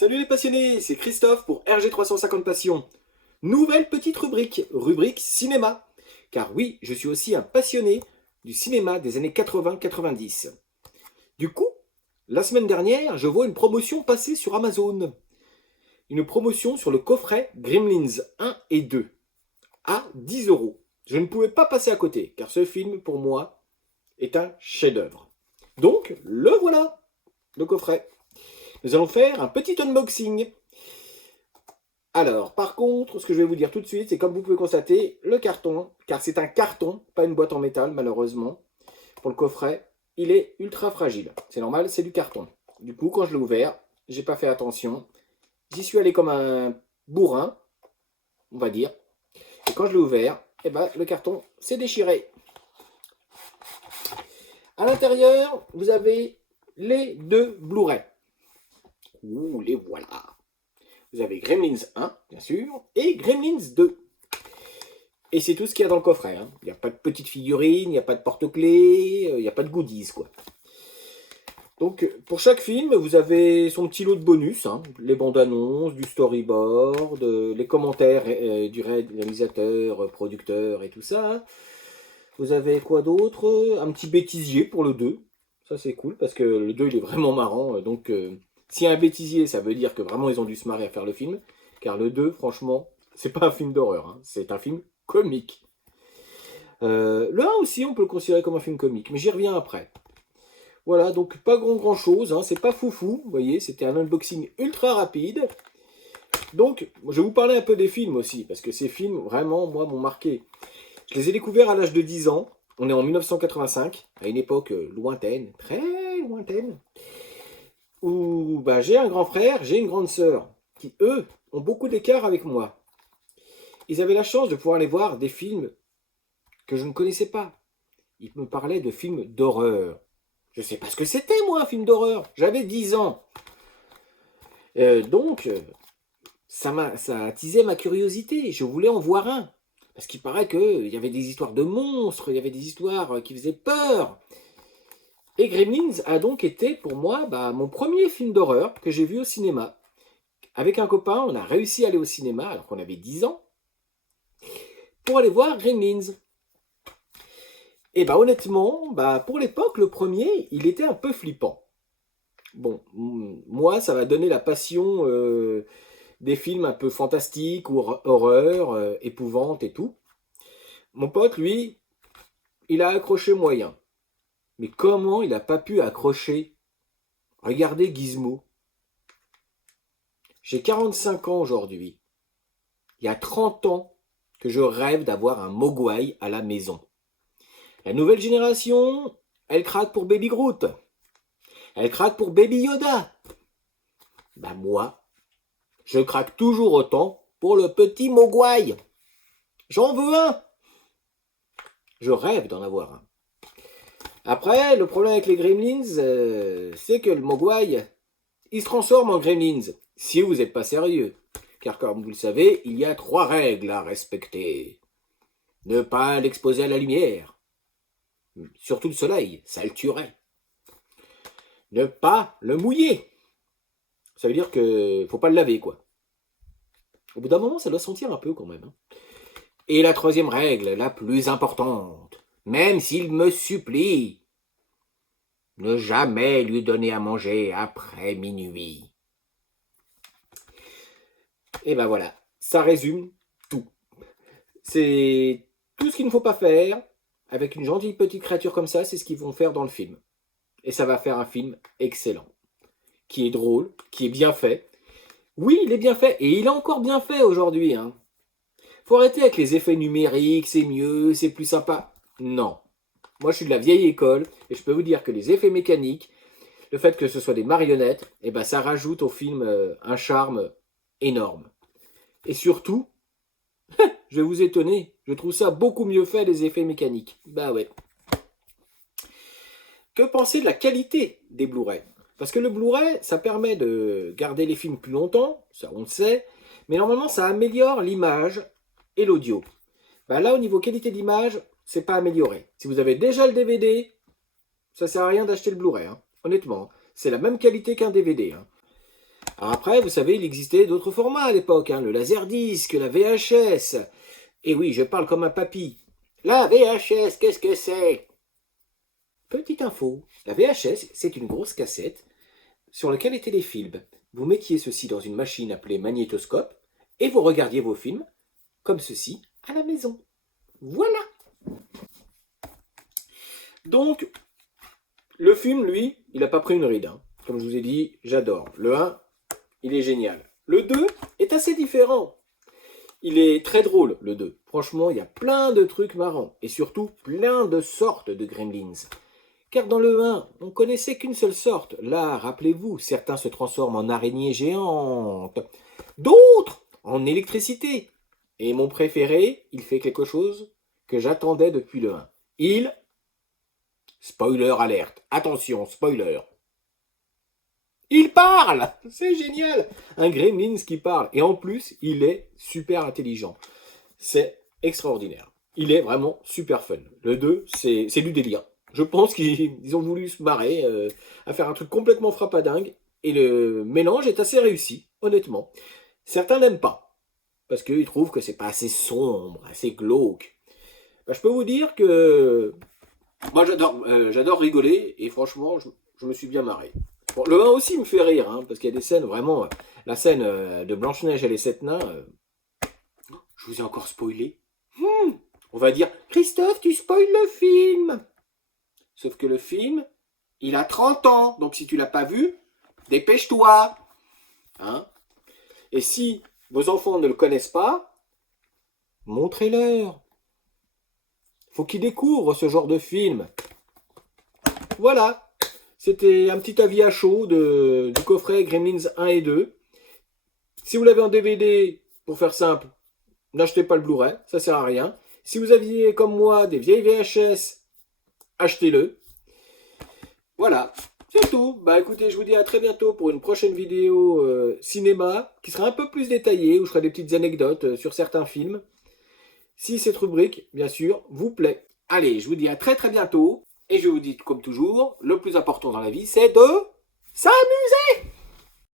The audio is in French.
Salut les passionnés, c'est Christophe pour RG350 Passion. Nouvelle petite rubrique cinéma. Car oui, je suis aussi un passionné du cinéma des années 80-90. Du coup, la semaine dernière, je vois une promotion passer sur Amazon. Une promotion sur le coffret Gremlins 1 et 2 à 10 euros. Je ne pouvais pas passer à côté, car ce film, pour moi, est un chef-d'œuvre. Donc, le voilà, le coffret. Nous allons faire un petit unboxing. Alors, par contre, ce que je vais vous dire tout de suite, c'est comme vous pouvez constater, le carton, car c'est un carton, pas une boîte en métal, malheureusement, pour le coffret, il est ultra fragile. C'est normal, c'est du carton. Du coup, quand je l'ai ouvert, j'ai pas fait attention. J'y suis allé comme un bourrin, on va dire. Et quand je l'ai ouvert, eh ben, le carton s'est déchiré. À l'intérieur, vous avez les deux Blu-ray. Ouh, les voilà. Vous avez Gremlins 1, bien sûr, et Gremlins 2. Et c'est tout ce qu'il y a dans le coffret. Hein. Il n'y a pas de petite figurine, il n'y a pas de porte-clés, il n'y a pas de goodies, quoi. Donc, pour chaque film, vous avez son petit lot de bonus. Hein. Les bandes annonces, du storyboard, les commentaires du réalisateur, producteur et tout ça. Vous avez quoi d'autre? Un petit bêtisier pour le 2. Ça, c'est cool, parce que le 2, il est vraiment marrant. Donc, s'il y a un bêtisier, ça veut dire que vraiment, ils ont dû se marrer à faire le film. Car le 2, franchement, c'est pas un film d'horreur. Hein. C'est un film comique. Le 1 aussi, on peut le considérer comme un film comique, mais j'y reviens après. Voilà, donc pas grand chose, hein, c'est pas foufou, vous voyez, c'était un unboxing ultra rapide. Donc, je vais vous parler un peu des films aussi, parce que ces films, vraiment, moi, m'ont marqué. Je les ai découverts à l'âge de 10 ans, on est en 1985, à une époque lointaine, très lointaine, où bah, j'ai un grand frère, j'ai une grande sœur, qui, eux, ont beaucoup d'écart avec moi. Ils avaient la chance de pouvoir aller voir des films que je ne connaissais pas. Ils me parlaient de films d'horreur. Je ne sais pas ce que c'était, moi, un film d'horreur. J'avais 10 ans. Donc, ça a attisé ma curiosité. Je voulais en voir un. Parce qu'il paraît qu'il y avait des histoires de monstres, il y avait des histoires qui faisaient peur. Et Gremlins a donc été, pour moi, mon premier film d'horreur que j'ai vu au cinéma. Avec un copain, on a réussi à aller au cinéma, alors qu'on avait 10 ans, pour aller voir Gremlins. Et honnêtement, pour l'époque, le premier, il était un peu flippant. Bon, moi, ça m'a donné la passion des films un peu fantastiques, ou horreur, épouvante et tout. Mon pote, lui, il a accroché moyen. Mais comment il n'a pas pu accrocher? Regardez Gizmo. J'ai 45 ans aujourd'hui. Il y a 30 ans que je rêve d'avoir un Mogwai à la maison. La nouvelle génération, elle craque pour Baby Groot. Elle craque pour Baby Yoda. Moi, je craque toujours autant pour le petit Mogwai. J'en veux un. Je rêve d'en avoir un. Après, le problème avec les Gremlins, c'est que le Mogwai, il se transforme en Gremlins, si vous n'êtes pas sérieux. Car comme vous le savez, il y a 3 règles à respecter. Ne pas l'exposer à la lumière. Surtout le soleil, ça le tuerait. Ne pas le mouiller. Ça veut dire que faut pas le laver, quoi. Au bout d'un moment, ça doit sentir un peu quand même. Hein. Et la 3e règle, la plus importante, même s'il me supplie, ne jamais lui donner à manger après minuit. Et voilà, ça résume tout. C'est tout ce qu'il ne faut pas faire avec une gentille petite créature comme ça, c'est ce qu'ils vont faire dans le film. Et ça va faire un film excellent, qui est drôle, qui est bien fait. Oui, il est bien fait, et il est encore bien fait aujourd'hui. Hein. Faut arrêter avec les effets numériques, c'est mieux, c'est plus sympa. Non. Moi, je suis de la vieille école, et je peux vous dire que les effets mécaniques, le fait que ce soit des marionnettes, ça rajoute au film un charme énorme. Et surtout, je vais vous étonner, je trouve ça beaucoup mieux fait, les effets mécaniques. Ouais. Que penser de la qualité des Blu-ray? Parce que le Blu-ray, ça permet de garder les films plus longtemps, ça on le sait, mais normalement ça améliore l'image et l'audio. Là, au niveau qualité d'image, c'est pas amélioré. Si vous avez déjà le DVD, ça sert à rien d'acheter le Blu-ray, hein. Honnêtement. C'est la même qualité qu'un DVD. Hein. Alors après, vous savez, il existait d'autres formats à l'époque, hein, le laserdisc, la VHS. Et oui, je parle comme un papy. La VHS, qu'est-ce que c'est? Petite info, la VHS, c'est une grosse cassette sur laquelle étaient les films. Vous mettiez ceci dans une machine appelée magnétoscope et vous regardiez vos films comme ceci à la maison. Voilà. Donc, le film, lui, il n'a pas pris une ride. Hein. Comme je vous ai dit, j'adore. Le 1, il est génial. Le 2 est assez différent. Il est très drôle, le 2. Franchement, il y a plein de trucs marrants. Et surtout, plein de sortes de gremlins. Car dans le 1, on connaissait qu'une seule sorte. Là, rappelez-vous, certains se transforment en araignées géantes. D'autres en électricité. Et mon préféré, il fait quelque chose que j'attendais depuis le 1. Il... Spoiler alerte. Attention, spoiler. Il parle! C'est génial! Un Gremlins qui parle. Et en plus, il est super intelligent. C'est extraordinaire. Il est vraiment super fun. Le 2, c'est du délire. Je pense qu'ils ont voulu se marrer à faire un truc complètement frappadingue. Et le mélange est assez réussi, honnêtement. Certains n'aiment pas. Parce qu'ils trouvent que c'est pas assez sombre, assez glauque. Ben, je peux vous dire que... Moi, j'adore rigoler. Et franchement, je me suis bien marré. Bon, le 1 aussi me fait rire, hein, parce qu'il y a des scènes vraiment... la scène de Blanche-Neige et les 7 nains... je vous ai encore spoilé. On va dire, Christophe, tu spoiles le film. Sauf que le film, il a 30 ans. Donc si tu l'as pas vu, dépêche-toi. Hein? Et si vos enfants ne le connaissent pas, montrez-leur. Faut qu'ils découvrent ce genre de film. Voilà. C'était un petit avis à chaud du coffret Gremlins 1 et 2. Si vous l'avez en DVD, pour faire simple, n'achetez pas le Blu-ray, ça sert à rien. Si vous aviez, comme moi, des vieilles VHS, achetez-le. Voilà, c'est tout. Bah écoutez, je vous dis à très bientôt pour une prochaine vidéo cinéma, qui sera un peu plus détaillée, où je ferai des petites anecdotes sur certains films. Si cette rubrique, bien sûr, vous plaît. Allez, je vous dis à très très bientôt. Et je vous dis, comme toujours, le plus important dans la vie, c'est de s'amuser!